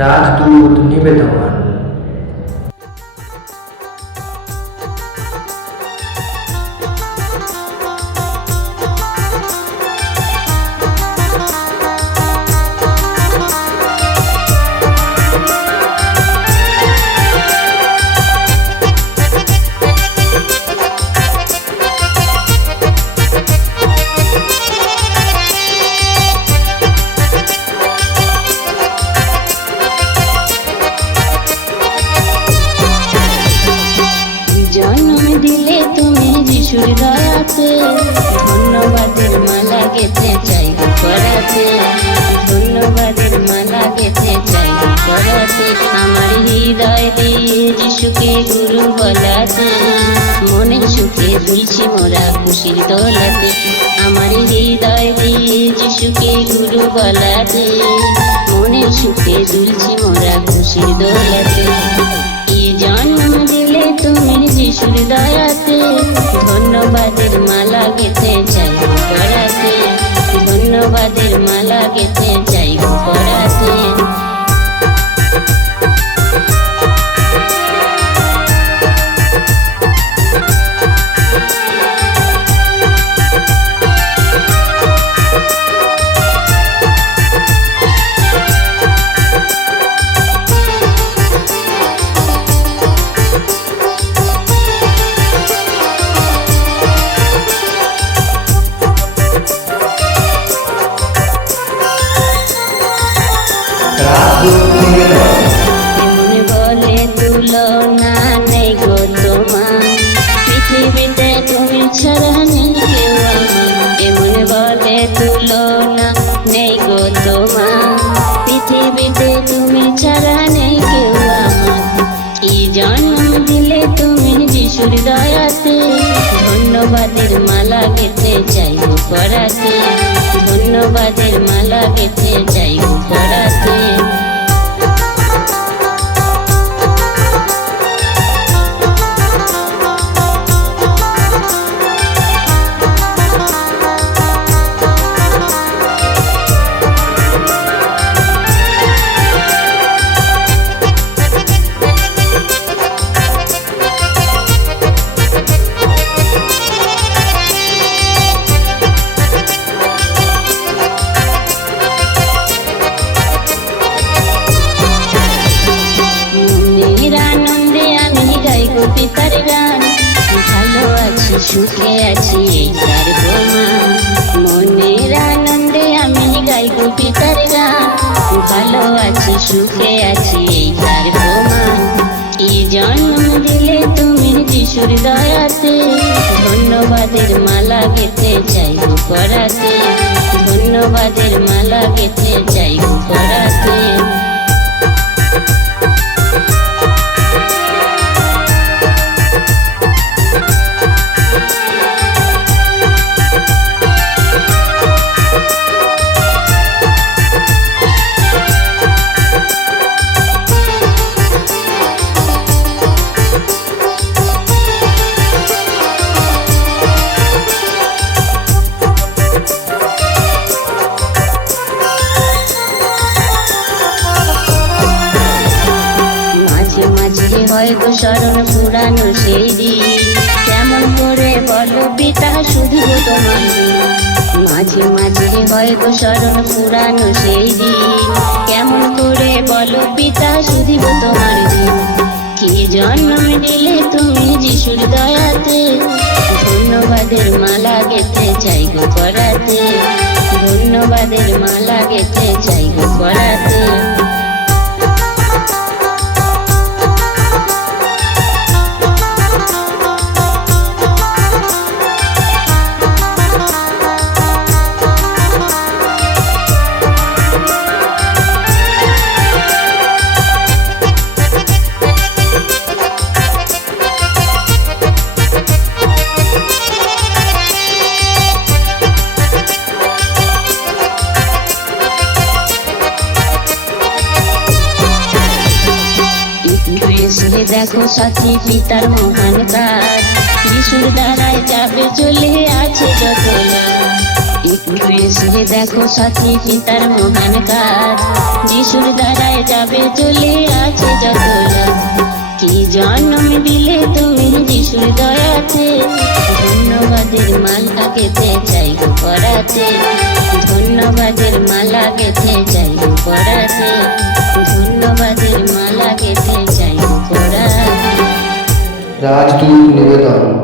রাজদূত নিবেদন। যিশুর দয়াতে ধন্যবাদের মালা গেতে চাই করাতে, ধন্যবাদের মালা গেতে চাই করাতে। আমার হৃদয় দিয়ে যিশুকে গুরু বলাতে, মনের সুখে দুলছি মোরা খুশির দোলাতে। আমার হৃদয় দিয়ে যিশুকে গুরু বলাতে, মনের সুখে দুলছি মোরা খুশির দোলাতে। কি জন্ম দিলে তুমি যিশুর দয়াতে, ধন্যবাদের মালা গেতে চাই করাতে, ধন্যবাদের মালা গেতে চাই করাতে। এমন বলে তুলনা নেই গো তোমার, পৃথিবীতে তুমি ছাড়া নেই কেউ আমার। এমন বলে তুলনা নেই গো তোমার, পৃথিবীতে তুমি ছাড়া নেই কেউ আমার। কি জন্ম দিলে তুমি যিশুর দয়াতে, ধন্যবাদের মালা গেতে চাই করাতে, ধন্যবাদের মালা গেতে চাই করাতে। পিতার গান, ভালো আছি সুখে আছি এই তার প্রমাণ। মনের আনন্দে আমি গাইব পিতার গান, ভালো আছি সুখে আছি এই তার প্রমাণ। কি জন্ম দিলে তুমি যিশুর দয়াতে, ধন্যবাদের মালা গেতে চাই করাতে, ধন্যবাদের মালা গেতে চাই করাতে। হয় গো স্মরণ পুরানো সেই দিন, কেমন করে বলো পিতা শুধিব তোমার দিন। মাঝে মাঝে হয় গো স্মরণ পুরানো সেই দিন, কেমন করে বলো পিতা শুধিব তোমার দিন। কি জন্ম দিলে তুমি যিশুর দয়াতে, ধন্যবাদের মালা গেতে চাই গো করাতে, ধন্যবাদের মালা গেতে চাই গো করাতে। দেখো সাথী পিতার মহান কাজ, যিশুর দ্বারায় যাবে চলে আছে যত লাভ। একটু একটু এসে দেখো সাথী পিতার মহান কাজ, যিশুর দ্বারায় যাবে চলে আছে যত লাভ। কি জন্ম দিলে তুমি যিশুর দয়াতে, ধন্যবাদের মালা গেতে চাই গো পরাতে, ধন্যবাদের মালা গেতে চাই গো পরাতে, ধন্যবাদের মালা গেতে চাই গো পরাতে। রাজদূত নিবেদন।